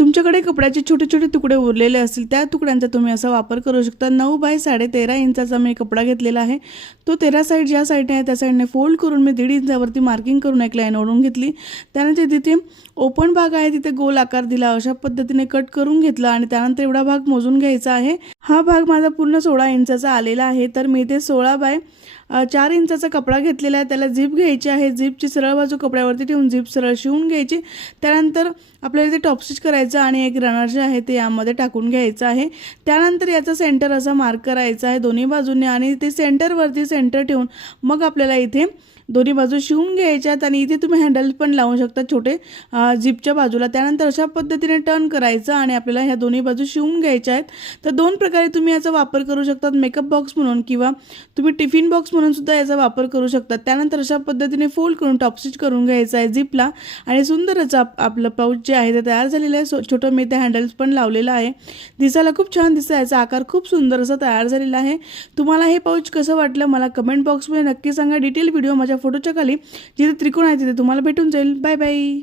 तुमच्याकडे कपड्याचे छोटे छोटे तुकडे उरलेले असतील त्या तुकड्यांचा तुम्ही असा वापर करू शकता। 9 बाय 13.5 इंचाचा मी कपडा घेतलेला आहे। तो 13 साईड ज्या साईडने आहे त्या साईडने फोल्ड करून मी 1.5 इंचावरती मार्किंग करून एक लाईन ओढून घेतली। त्यानंतर तिथे ओपन भाग आहे तिथे गोल आकार दिला, अशा पद्धतीने कट करून घेतलं आणि त्यानंतर एवढा भाग मोजून घ्यायचा आहे। हा भाग माझा पूर्ण 16 इंचाचा आलेला आहे। तर मी इथे 16 बाय 4 इंचाचा कपडा घेतलेला आहे। त्याला झिप घ्यायची आहे। झिपची सरळ बाजू कपड्यावरती ठेवून झिप सरळ शिवून घ्यायची। त्यानंतर आपल्याला इथे टॉप स्टिच करायचं आणि एक रनर जे आहे ते यामध्ये टाकून घ्यायचं आहे। त्यानंतर याचा सेंटर असा मार्क करायचा आहे दोन्ही बाजूंनी आणि ते सेंटरवरती सेंटर ठेवून मग आपल्याला इथे दोन्ही बाजू शिवून घ्यायच्यात आणि इथे तुम्ही हँडल पण लावू शकता छोटे झिपच्या बाजूला। त्यानंतर अशा पद्धतीने टर्न करायचं आणि आपल्याला ह्या दोन्ही बाजू शिवून घ्यायच्या आहेत। तर दोन प्रकारे तुम्ही याचा वापर करू शकता, मेकअप बॉक्स म्हणून किंवा तुम्ही टिफिन बॉक्स म्हणून सुद्धा याचा वापर करू शकता। त्यानंतर अशा पद्धतीने फोल्ड करून टॉप स्टिच करून घ्यायचं आहे झिपला आणि सुंदरच आपलं पाऊच जे आहे ते तयार झालेलं आहे। छोटं मी ते हँडल्स पण लावलेलं आहे, दिसायला खूप छान दिसतं, याचा आकार खूप सुंदर असा तयार झालेला आहे। तुम्हाला हे पाऊच कसं वाटलं मला कमेंट बॉक्समध्ये नक्की सांगा। डिटेल व्हिडिओ माझ्या फोटोच्या खाली जिथे त्रिकोण आहे तिथे तुम्हाला भेटून जाईल। Bye bye.